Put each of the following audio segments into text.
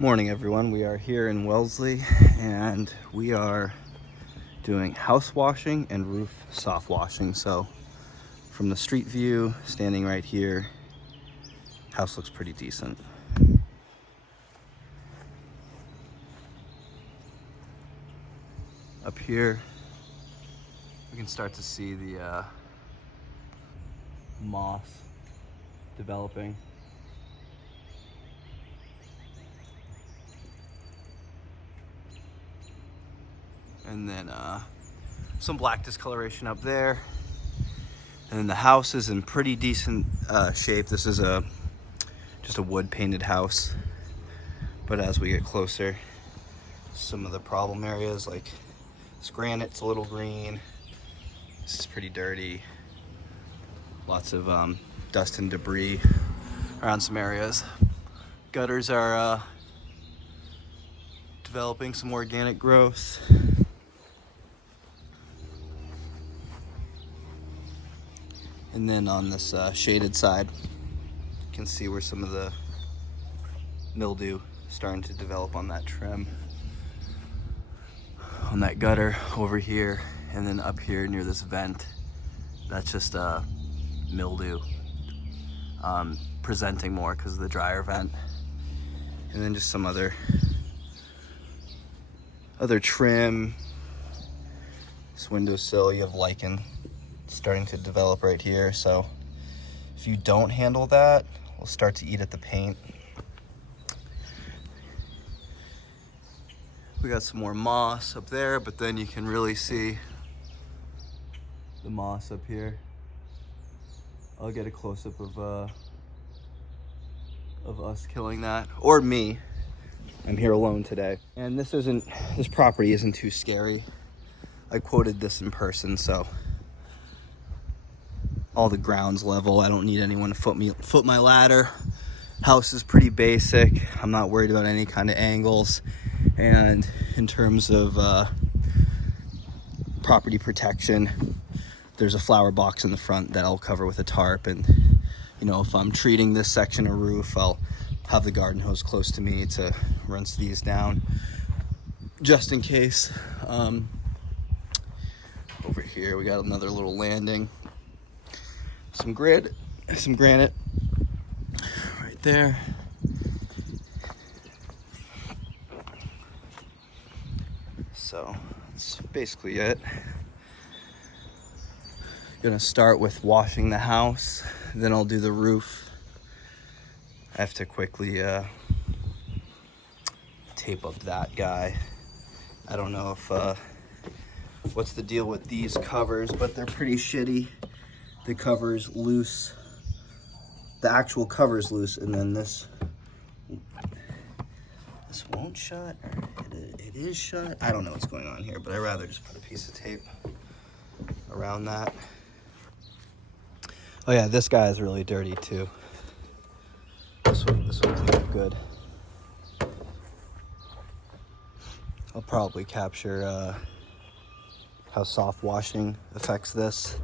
Morning everyone, we are here in Wellesley and we are doing house washing and roof soft washing. So from the street view, standing right here, house looks pretty decent. Up here we can start to see the moss developing. And then some black discoloration up there. And then the house is in pretty decent shape. This is just a wood painted house. But as we get closer, some of the problem areas, like this granite's a little green. This is pretty dirty. Lots of dust and debris around some areas. Gutters are developing some organic growth. And then on this shaded side, you can see where some of the mildew is starting to develop on that trim, on that gutter over here, and then up here near this vent. That's just mildew presenting more because of the dryer vent. And then just some other trim. This windowsill, you have lichen starting to develop right here, so if you don't handle that, we'll start to eat at the paint. We got some more moss up there, but then you can really see the moss up here. I'll get a close-up of us killing that, or me. I'm here alone today, and this property isn't too scary. I quoted this in person, so all the ground's level. I don't need anyone to foot my ladder. House is pretty basic. I'm not worried about any kind of angles. And in terms of property protection, there's a flower box in the front that I'll cover with a tarp. And you know, if I'm treating this section of roof, I'll have the garden hose close to me to rinse these down, just in case. Over here we got another little landing. Some granite right there. So that's basically it. Gonna start with washing the house, then I'll do the roof. I have to quickly tape up that guy. I don't know if what's the deal with these covers, but they're pretty shitty. The cover's loose. The actual cover's loose, and then this won't shut, or it is shut. I don't know what's going on here, but I'd rather just put a piece of tape around that. Oh yeah, this guy is really dirty too. This one's not good. I'll probably capture how soft washing affects this.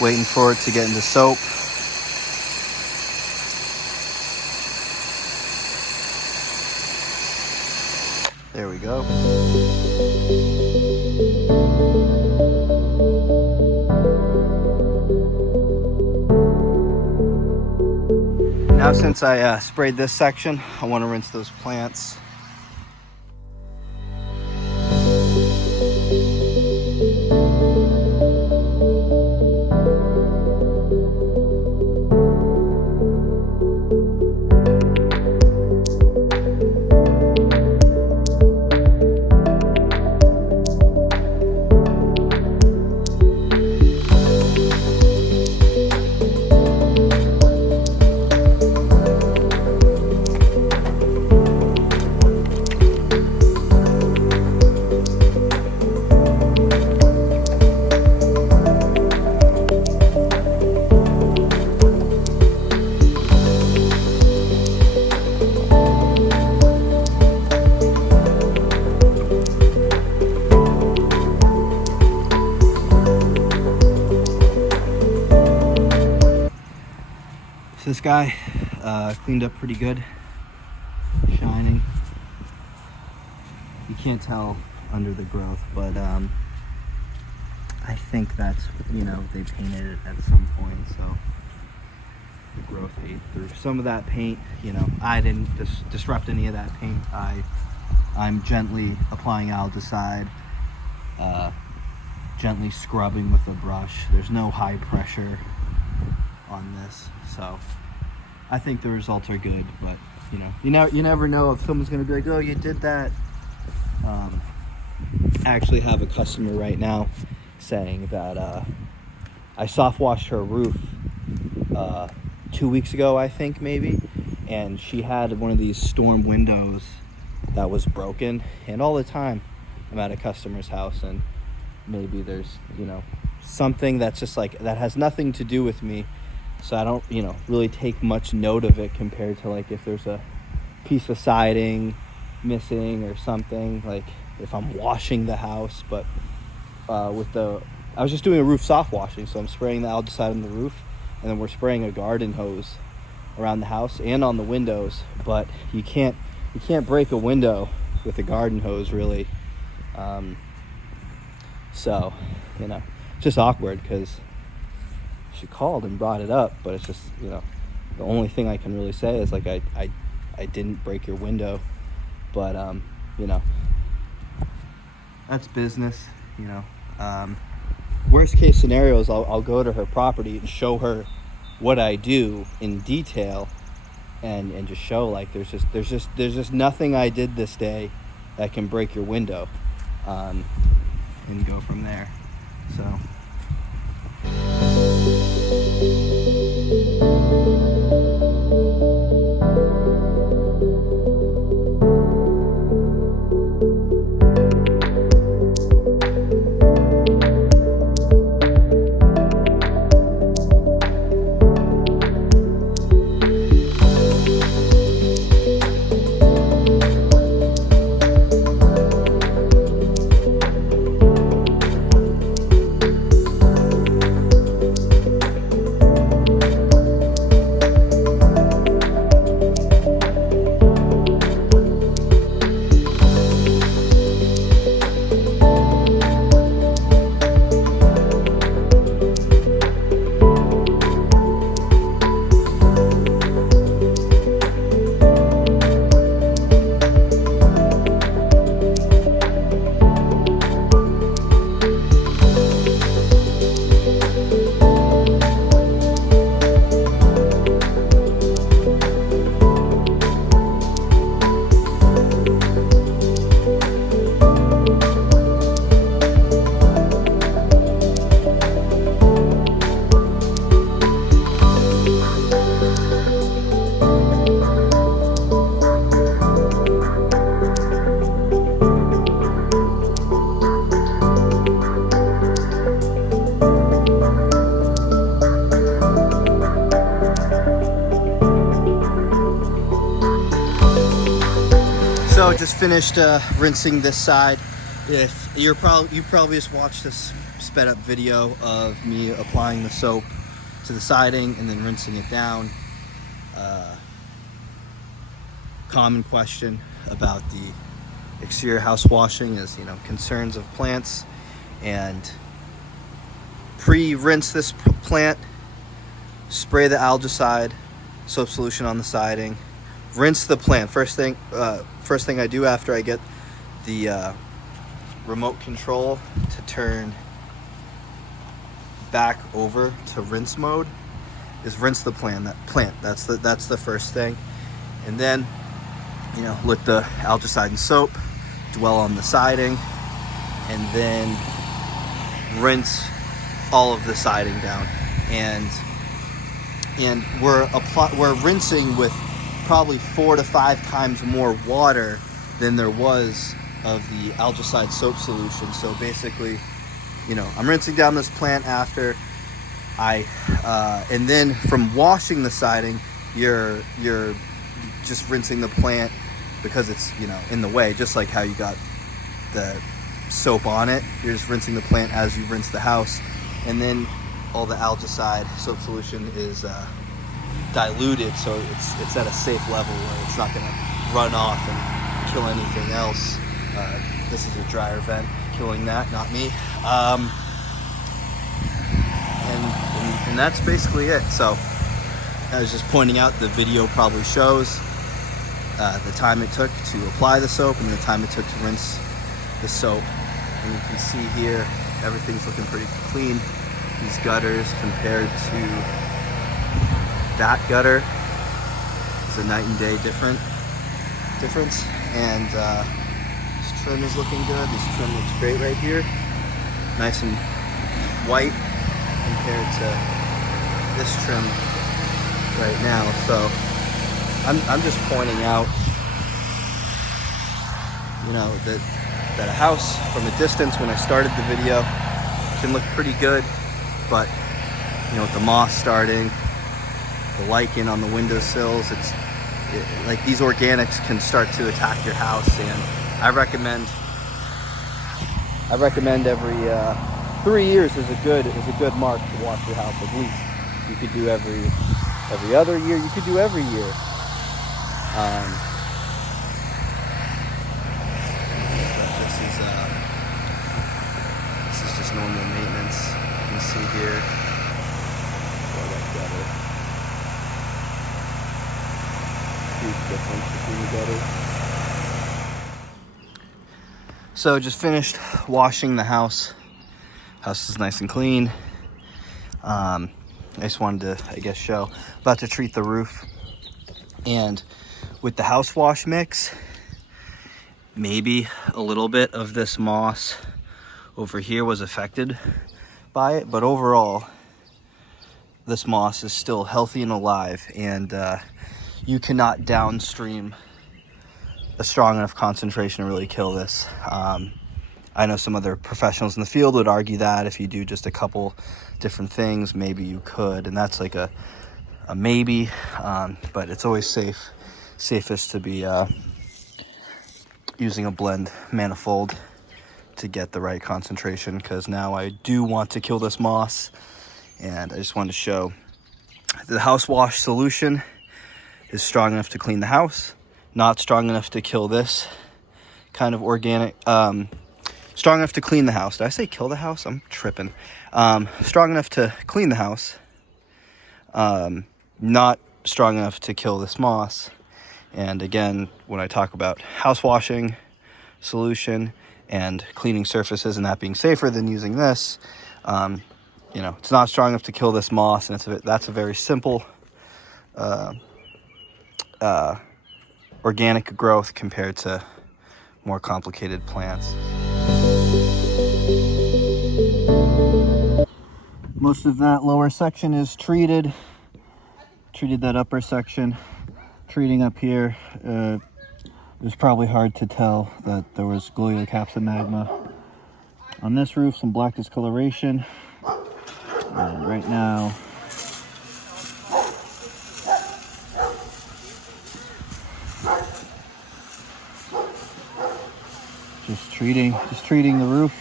Waiting for it to get into soap. There we go. Now since I sprayed this section, I want to rinse those plants. This guy cleaned up pretty good, shining. You can't tell under the growth, but I think that's, you know, they painted it at some point, so the growth ate through some of that paint. You know, I didn't disrupt any of that paint. I'm gently applying algaecide, gently scrubbing with a brush. There's no high pressure on this, so I think the results are good. But you know, you never know if someone's gonna be like, oh, you did that. I actually have a customer right now saying that I soft washed her roof 2 weeks ago, I think, maybe, and she had one of these storm windows that was broken. And all the time I'm at a customer's house and maybe there's, you know, something that's just like, that has nothing to do with me, so I don't, you know, really take much note of it compared to like if there's a piece of siding missing or something, like if I'm washing the house. But I was just doing a roof soft washing, so I'm spraying the algaecide on the roof, and then we're spraying a garden hose around the house and on the windows. But you can't break a window with a garden hose, really. So, you know, it's just awkward because she called and brought it up, but it's just, you know, the only thing I can really say is like I didn't break your window. But you know, that's business. You know, worst case scenarios, I'll go to her property and show her what I do in detail, and just show like there's just nothing I did this day that can break your window, and go from there. So. So just finished rinsing this side. If you probably just watched this sped up video of me applying the soap to the siding and then rinsing it down. Common question about the exterior house washing is, you know, concerns of plants. And pre-rinse this plant, spray the algaecide soap solution on the siding, rinse the plant. First thing I do after I get the remote control to turn back over to rinse mode is rinse the plant. That's the first thing. And then, you know, let the algaecide and soap dwell on the siding, and then rinse all of the siding down. And we're rinsing with probably 4 to 5 times more water than there was of the algaecide soap solution. So basically, you know, I'm rinsing down this plant after and then from washing the siding, you're just rinsing the plant because it's, you know, in the way, just like how you got the soap on it. You're just rinsing the plant as you rinse the house, and then all the algaecide soap solution is diluted, so it's at a safe level where it's not going to run off and kill anything else. This is a dryer vent killing that, not me. And that's basically it. So I was just pointing out, the video probably shows the time it took to apply the soap and the time it took to rinse the soap. And you can see here, everything's looking pretty clean. These gutters compared to that gutter is a night and day difference. And this trim is looking good. This trim looks great right here. Nice and white compared to this trim right now. So I'm just pointing out, you know, that a house from a distance when I started the video can look pretty good, but you know, with the moss starting, the lichen on the windowsills, like these organics can start to attack your house. And I recommend every 3 years is a good mark to wash your house. At least you could do every other year. You could do every year. This is just normal maintenance. You can see here. Huge difference between the gutters. So just finished washing the house. House is nice and clean. I just wanted to, I guess, show. About to treat the roof. And with the house wash mix, maybe a little bit of this moss over here was affected by it, but overall this moss is still healthy and alive, and you cannot downstream a strong enough concentration to really kill this. I know some other professionals in the field would argue that if you do just a couple different things, maybe you could, and that's like a maybe, but it's always safest to be using a blend manifold to get the right concentration, because now I do want to kill this moss. And I just wanted to show the house wash solution is strong enough to clean the house, not strong enough to kill this kind of organic, strong enough to clean the house. Did I say kill the house? I'm tripping. Strong enough to clean the house, not strong enough to kill this moss. And again, when I talk about house washing solution and cleaning surfaces and that being safer than using this, you know, it's not strong enough to kill this moss, and that's a very simple organic growth compared to more complicated plants. Most of that lower section is treated that upper section. Treating up here, it was probably hard to tell that there was globular capsule magma. On this roof, some black discoloration. And right now, just treating the roof.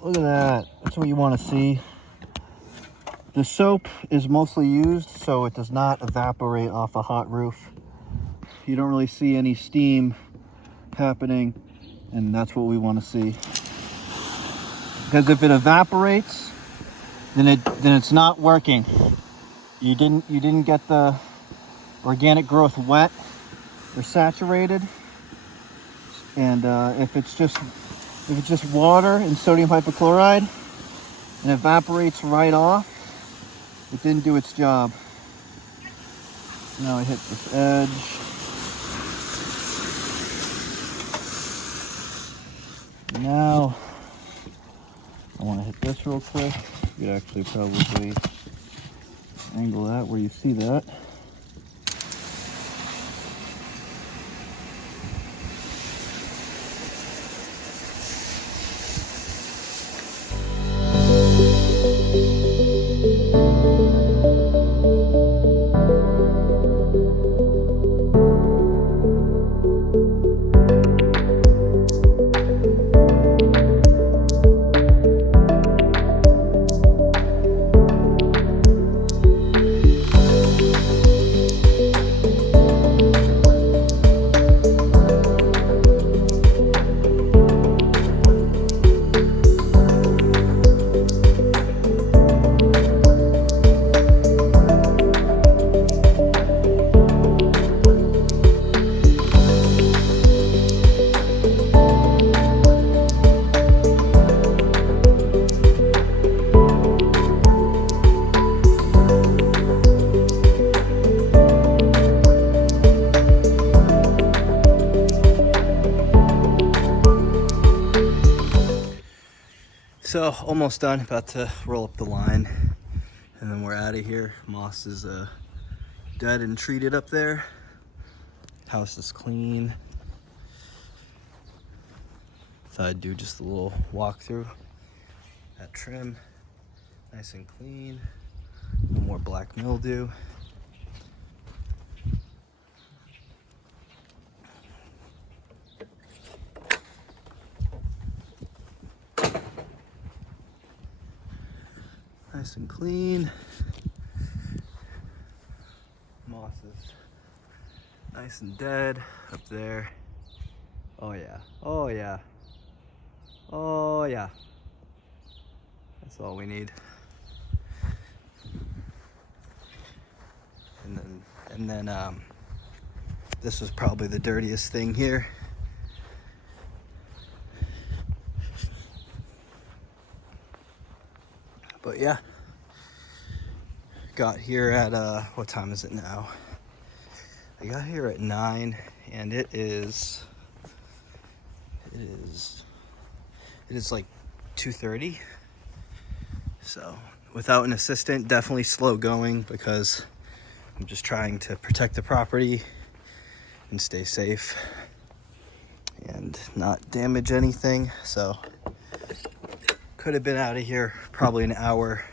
Look at that. That's what you want to see. The soap is mostly used so it does not evaporate off a hot roof. You don't really see any steam happening, and that's what we want to see. Because if it evaporates, then it's not working. You didn't get the organic growth wet or saturated. And if it's just water and sodium hypochlorite and evaporates right off, it didn't do its job. Now I hit this edge. Now I want to hit this real quick. You could actually probably angle that where you see that. So almost done, about to roll up the line, and then we're out of here. Moss is dead and treated up there. House is clean. Thought I'd do just a little walkthrough. That trim, nice and clean. No more black mildew. Nice and clean. Moss is nice and dead up there. Oh yeah, oh yeah, oh yeah. That's all we need. And then this was probably the dirtiest thing here. But yeah, got here at what time is it now? I got here at 9, and it is like 2:30. So without an assistant, definitely slow going, because I'm just trying to protect the property and stay safe and not damage anything. So could have been out of here probably an hour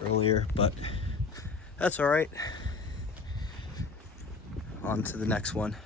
earlier, but that's all right. On to the next one.